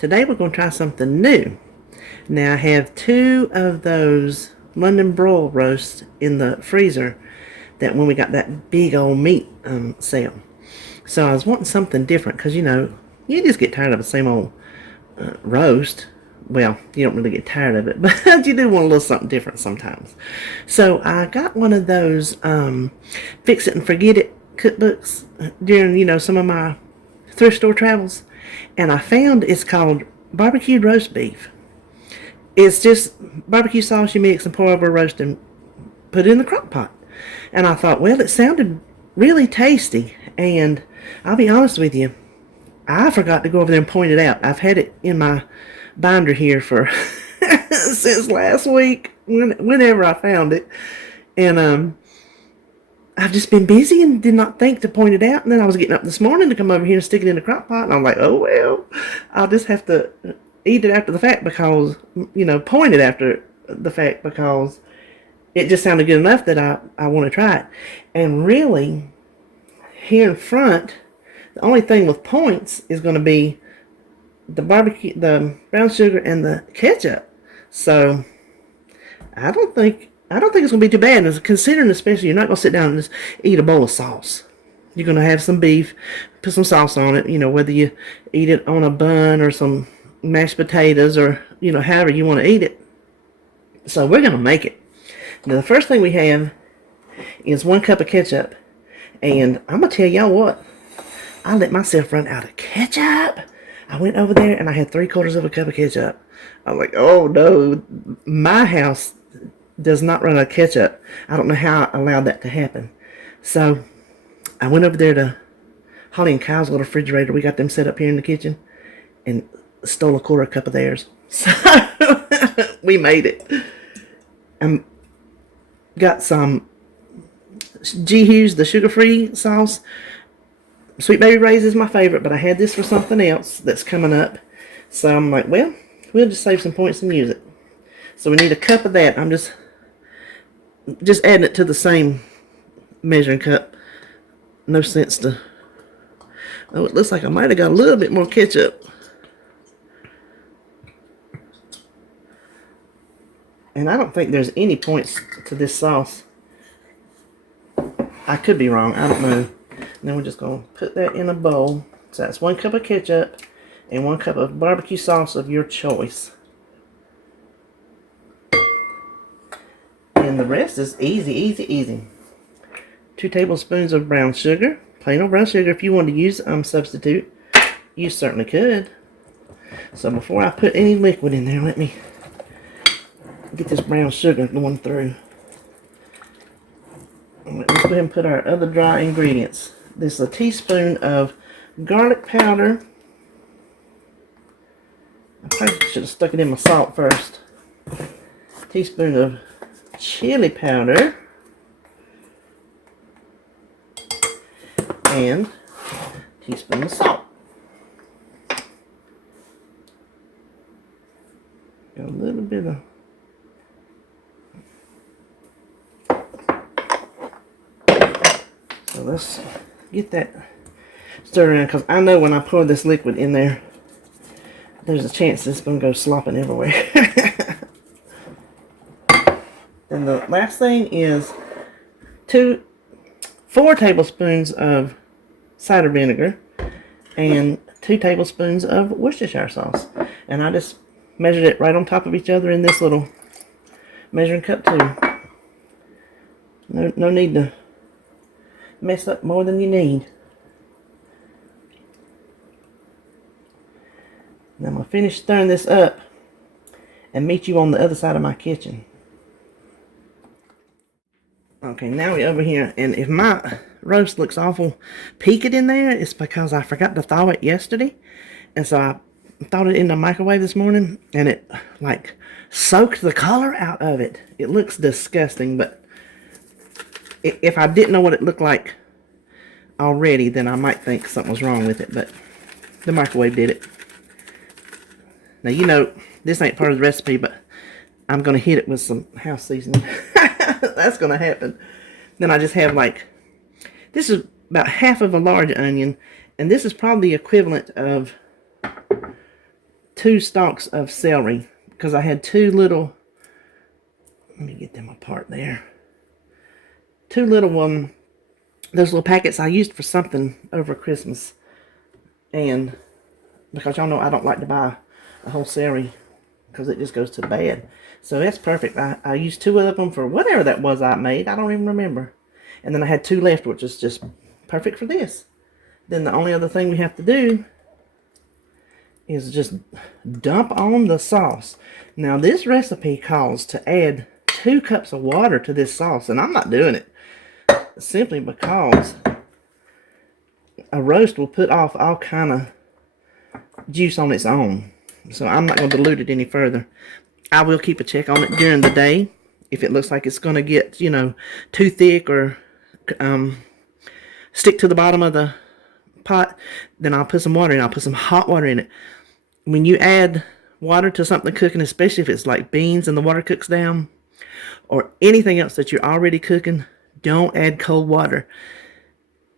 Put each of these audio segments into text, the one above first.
Today we're going to try something new. Now I have 2 of those London broil roasts in the freezer that when we got that big old meat sale. So I was wanting something different because, you know, you just get tired of the same old roast. Well, you don't really get tired of it, but you do want a little something different sometimes. So I got one of those fix it and forget it cookbooks during, you know, some of my thrift store travels. And I found it's called barbecued roast beef. It's just barbecue sauce you mix and pour over a roast and put it in the crock pot. And I thought, well, it sounded really tasty. And I'll be honest with you, I forgot to go over there and point it out. I've had it in my binder here for since last week, whenever I found it. And I've just been busy and did not think to point it out. And then I was getting up this morning to come over here and stick it in the crock pot. And I'm like, oh, well, I'll just have to eat it after the fact because, you know, point it after the fact because it just sounded good enough that I want to try it. And really, here in front, the only thing with points is going to be the barbecue, the brown sugar, and the ketchup. So I don't think it's going to be too bad. Considering, especially, you're not going to sit down and just eat a bowl of sauce. You're going to have some beef, put some sauce on it. You know, whether you eat it on a bun or some mashed potatoes or, you know, however you want to eat it. So we're going to make it. Now, the first thing we have is 1 cup of ketchup. And I'm going to tell y'all what. I let myself run out of ketchup. I went over there and I had 3/4 of a cup of ketchup. I was like, oh no, my house does not run out of ketchup. I don't know how I allowed that to happen. So I went over there to Holly and Kyle's little refrigerator. We got them set up here in the kitchen and stole a 1/4 cup of theirs. So we made it. Got some G. Hughes, the sugar-free sauce. Sweet Baby Ray's is my favorite, but I had this for something else that's coming up. So I'm like, well, we'll just save some points and use it. So we need a cup of that. I'm just adding it to the same measuring cup. No sense to... Oh, it looks like I might have got a little bit more ketchup. And I don't think there's any points to this sauce. I could be wrong. I don't know. And then we're just going to put that in a bowl. So that's 1 cup of ketchup and 1 cup of barbecue sauce of your choice. And the rest is easy, easy, easy. 2 tablespoons of brown sugar. Plain old brown sugar. If you want to use substitute, you certainly could. So before I put any liquid in there, let me get this brown sugar going through. Let's go ahead and put our other dry ingredients. This is a teaspoon of garlic powder. I probably should have stuck it in my salt first. Teaspoon of chili powder. And a teaspoon of salt. Got a little bit of... So let's get that stirred around because I know when I pour this liquid in there, there's a chance it's going to go slopping everywhere. Then the last thing is 4 tablespoons of cider vinegar and 2 tablespoons of Worcestershire sauce. And I just measured it right on top of each other in this little measuring cup too. No need to mess up more than you need. Now I'm going to finish stirring this up and meet you on the other side of my kitchen. Okay, now we're over here, and if my roast looks awful peaked in there, it's because I forgot to thaw it yesterday. And so I thawed it in the microwave this morning, and it like soaked the color out of it. It looks disgusting, but if I didn't know what it looked like already, then I might think something was wrong with it, but the microwave did it. Now, you know, this ain't part of the recipe, but I'm going to hit it with some house seasoning. That's going to happen. Then I just have like, this is about half of a large onion, and this is probably the equivalent of 2 stalks of celery because I had 2 little, let me get them apart there. 2 little those little packets I used for something over Christmas. And because y'all know I don't like to buy a whole celery because it just goes to bad. So that's perfect. I used 2 of them for whatever that was I made. I don't even remember. And then I had 2 left, which is just perfect for this. Then the only other thing we have to do is just dump on the sauce. Now this recipe calls to add 2 cups of water to this sauce, and I'm not doing it simply because a roast will put off all kind of juice on its own. So I'm not going to dilute it any further. I will keep a check on it during the day. If it looks like it's going to get, you know, too thick or stick to the bottom of the pot, then I'll put some water in. I'll put some hot water in it. When you add water to something cooking, especially if it's like beans and the water cooks down, or anything else that you're already cooking, don't add cold water.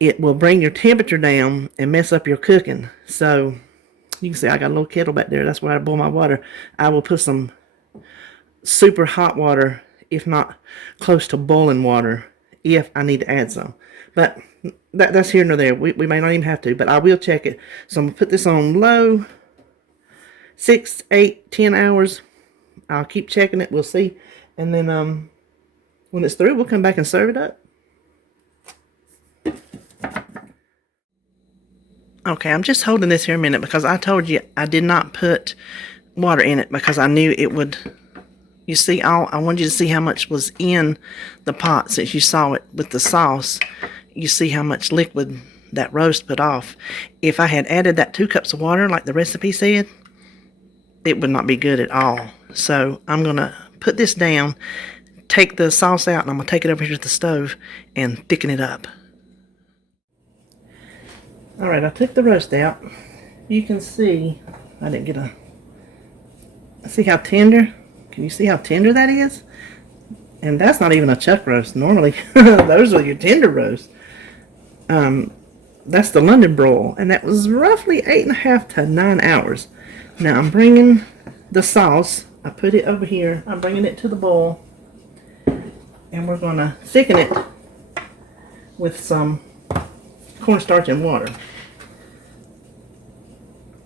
It will bring your temperature down and mess up your cooking. So you can see I got a little kettle back there. That's where I boil my water. I will put some super hot water, if not close to boiling water, if I need to add some. But that's here nor there. We may not even have to, but I will check it. So I'm going to put this on low, 6, 8, 10 hours. I'll keep checking it. We'll see. And then when it's through, we'll come back and serve it up. Okay, I'm just holding this here a minute because I told you I did not put water in it because I knew it would. You see, I wanted you to see how much was in the pot. Since you saw it with the sauce, you see how much liquid that roast put off. If I had added that 2 cups of water like the recipe said, it would not be good at all. So I'm going to put this down, take the sauce out, and I'm going to take it over here to the stove and thicken it up. Alright, I took the roast out. You can see, I didn't get see how tender? Can you see how tender that is? And that's not even a chuck roast. Normally, those are your tender roast. That's the London broil, and that was roughly 8.5 to 9 hours. Now I'm bringing the sauce. I put it over here. I'm bringing it to the bowl, and we're going to thicken it with some cornstarch and water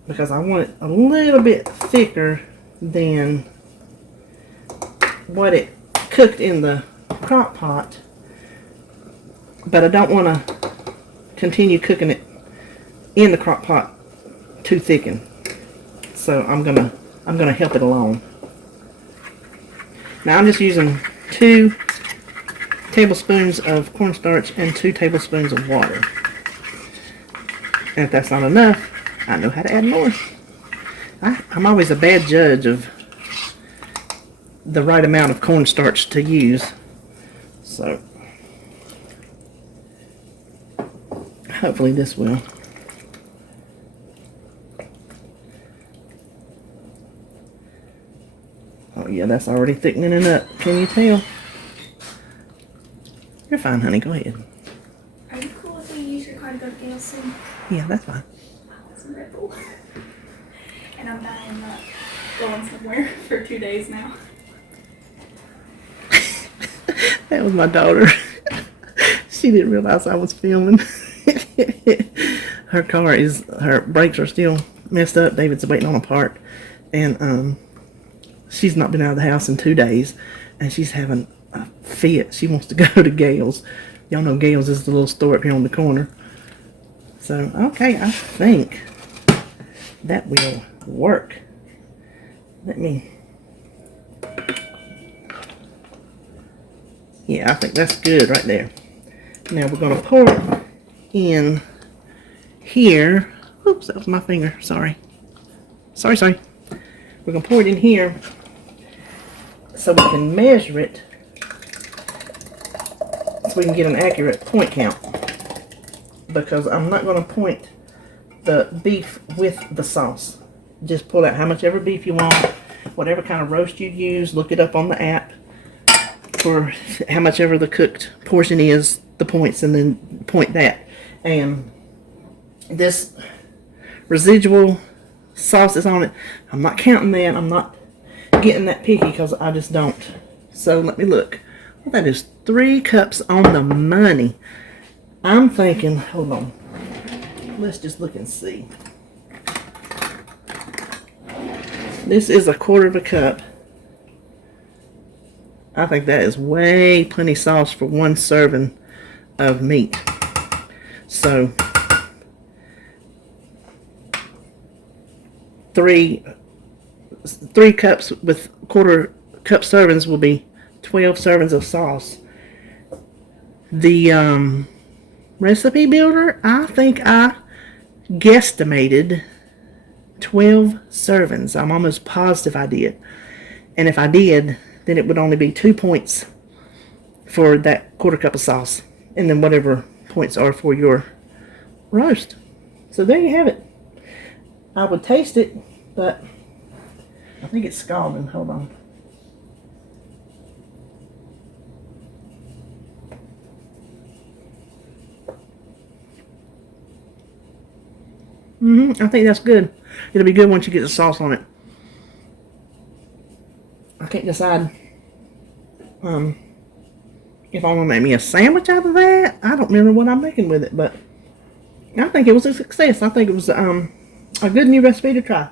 because I want it a little bit thicker than what it cooked in the crock pot, but I don't want to continue cooking it in the crock pot too thickened. So I'm gonna help it along. Now I'm just using 2 tablespoons of cornstarch and 2 tablespoons of water. And if that's not enough, I know how to add more. I'm always a bad judge of the right amount of cornstarch to use. So hopefully this will. Oh yeah, that's already thickening it up. Can you tell? You're fine, honey. Go ahead. Are you cool if we use your car to go to Gale soon? Yeah, that's fine. Some Red Bull. And I'm dying not going somewhere for 2 days now. That was my daughter. She didn't realize I was filming. Her brakes are still messed up. David's waiting on a part. And she's not been out of the house in 2 days. And she's having a fit. She wants to go to Gale's. Y'all know Gale's is the little store up here on the corner. So, okay, I think that will work. Let me... Yeah, I think that's good right there. Now we're going to pour it in here. Oops, that was my finger. Sorry. Sorry. We're going to pour it in here so we can measure it so we can get an accurate point count. Because I'm not going to point the beef with the sauce. Just pull out how much ever beef you want, whatever kind of roast you use. Look it up on the app for how much ever the cooked portion is, the points, and then point that. And this residual sauce is on it. I'm not counting that. I'm not getting that picky because I just don't. So let me look. Well, that is 3 cups on the money. I'm thinking, hold on. Let's just look and see. This is 1/4 cup. I think that is way plenty sauce for 1 serving of meat. So 3 cups with 1/4 cup servings will be 12 servings of sauce. The recipe builder, I think I guesstimated 12 servings. I'm almost positive I did. And if I did, then it would only be 2 points for that 1/4 cup of sauce. And then whatever points are for your roast. So there you have it. I would taste it, but I think it's scalding. Hold on. I think that's good. It'll be good once you get the sauce on it. I can't decide if I want to make me a sandwich out of that. I don't remember what I'm making with it, but I think it was a success. I think it was a good new recipe to try.